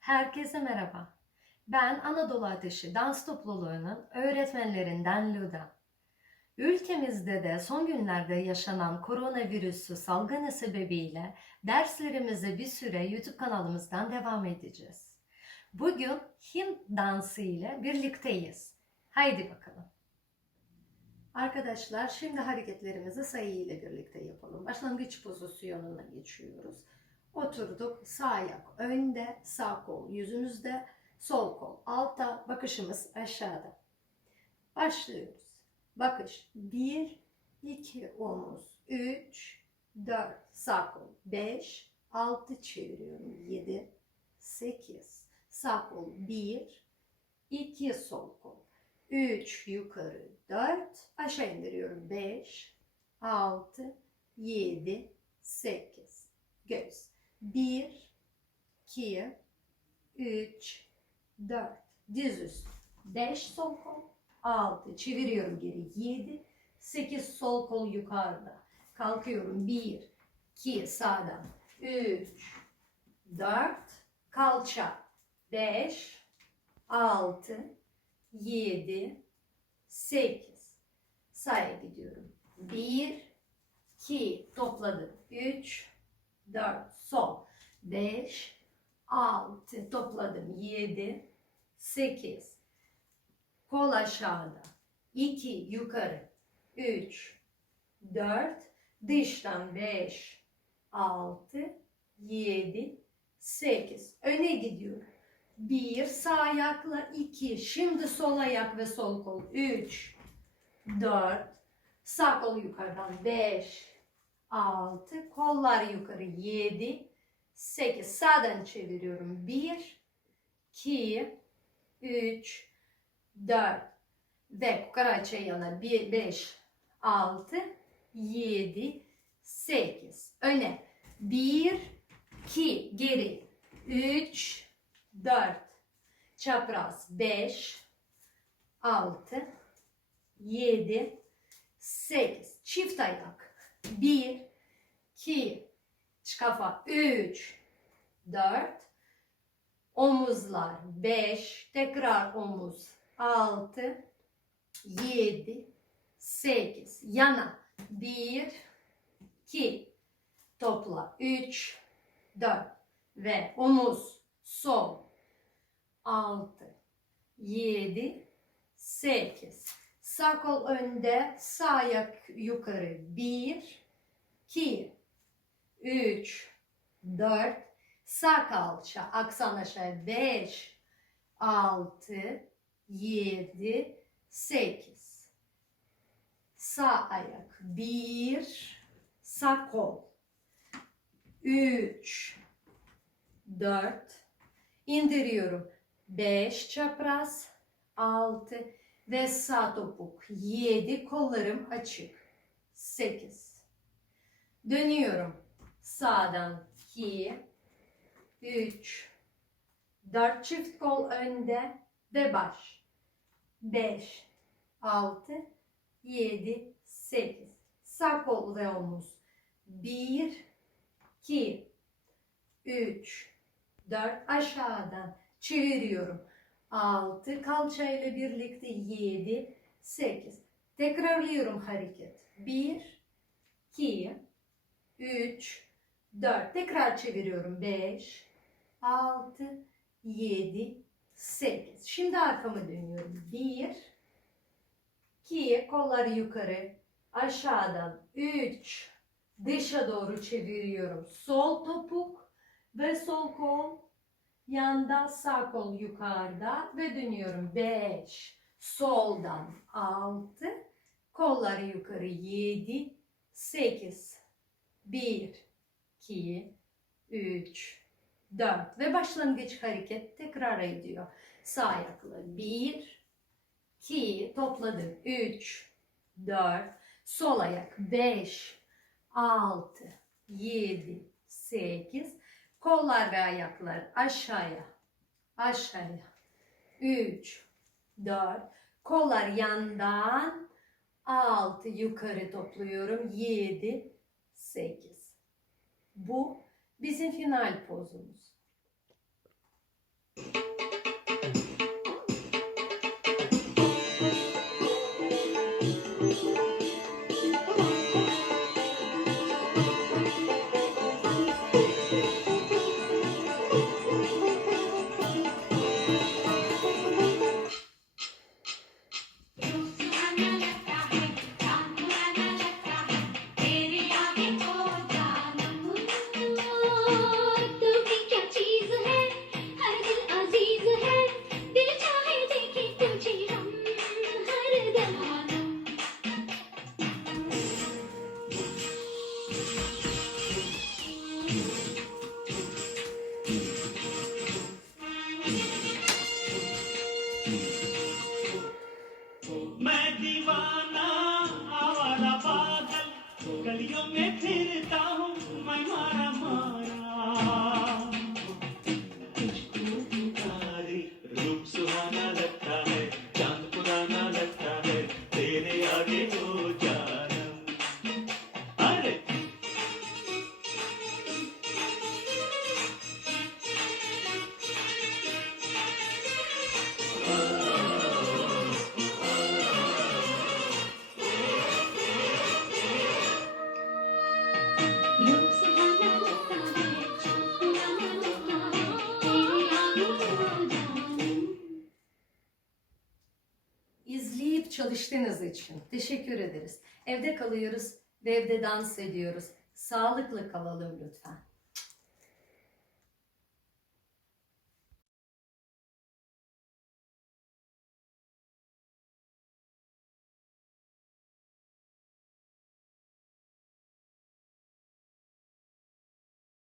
Herkese merhaba. Ben Anadolu Ateşi Dans Topluluğu'nun öğretmenlerinden Luda. Ülkemizde de son günlerde yaşanan koronavirüsü salgını sebebiyle derslerimize bir süre YouTube kanalımızdan devam edeceğiz. Bugün Hint dansı ile birlikteyiz. Haydi bakalım. Arkadaşlar şimdi hareketlerimizi sayı ile birlikte yapalım. Başlangıç pozisyonuna geçiyoruz. Oturduk. Sağ ayak önde, sağ kol yüzümüzde, sol kol altta, bakışımız aşağıda. Başlıyoruz. Bakış. 1, 2 omuz, 3, 4 sağ kol, 5, 6 çeviriyorum, 7, 8 sağ kol, 1, 2 sol kol, 3 yukarı, 4 aşağı indiriyorum, 5, 6, 7, 8 göz. 1, 2, 3, 4. Diz üstü. 5 sol kol. 6. Çeviriyorum geri. 7, 8 sol kol yukarıda. Kalkıyorum. 1, 2 sağdan. 3, 4. Kalça. 5, 6, 7, 8. Sağa gidiyorum. 1, 2 topladım. 3, 4 sol 5 6 topladım 7 8 kol aşağıda. 2 yukarı. 3 4 dıştan 5 6 7 8 öne gidiyorum. 1 sağ ayakla. 2 şimdi sol ayak ve sol kol. 3 4 sağ kol yukarıdan 5 6 kollar yukarı 7 8 sağdan çeviriyorum. 1 2 3 4 ve karaça yana 1 5 6 7 8 öne 1 2 geri 3 4 çapraz 5 6 7 8 çift ayak 1, 2, kafa 3, 4, omuzlar 5, tekrar omuz 6, 7, 8, yana. 1, 2, topla. 3, 4 ve omuz. Sol. 6, 7, 8. Sağ kol önde, sağ ayak yukarı. 1, 2, 3, 4. Sağ kalça, aksan aşağı. 5, 6, 7, 8. Sağ ayak. 1, sağ kol. 3, 4. indiriyorum. 5 çapraz. 6, ve sağ topuk 7 kollarım açık 8 dönüyorum sağdan 2 3 4 çift kol önde ve baş 5 6 7 8 sağ kol ve omuz 1 2 3 4 aşağıdan çeviriyorum. 6 kalça ile birlikte 7 8 tekrarlıyorum hareket. 1 2 3 4 tekrar çeviriyorum. 5 6 7 8 şimdi arkamı dönüyorum 1 2 kolları yukarı aşağıdan 3 dışa doğru çeviriyorum sol topuk ve sol kol Yanda sağ kol yukarıda ve dönüyorum. 5. Soldan 6. Kolları yukarı 7. 8. 1. 2. 3. 4. Ve başlangıç hareket tekrar ediyor. Sağ ayakla 1. 2. Topladım. 3. 4. Sol ayak 5, 6, 7, 8. Kollar ve ayaklar aşağıya, aşağıya. 3, 4. Kollar yandan 6 yukarı topluyorum. 7, 8. Bu bizim final pozumuz. Müzik İzleyip çalıştığınız için teşekkür ederiz. Evde kalıyoruz ve evde dans ediyoruz. Sağlıklı kalalım lütfen.